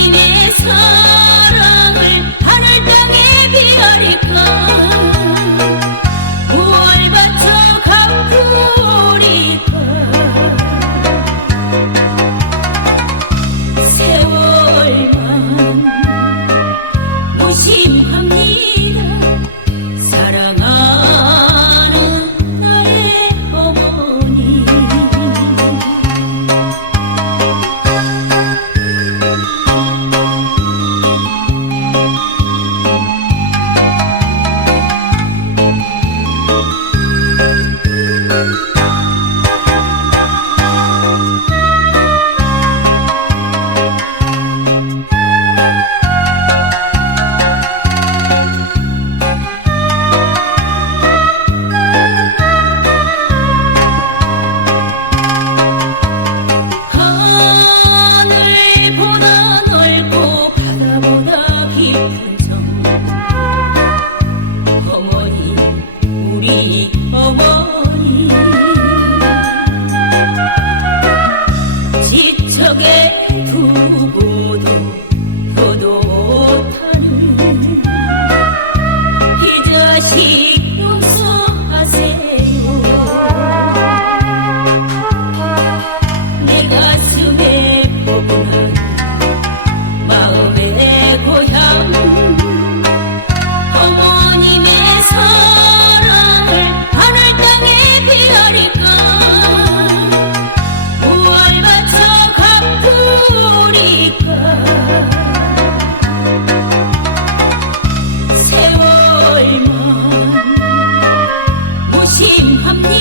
주님의 사랑을 하늘 땅에 비하리까 세월만 무심 You.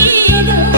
Thank you.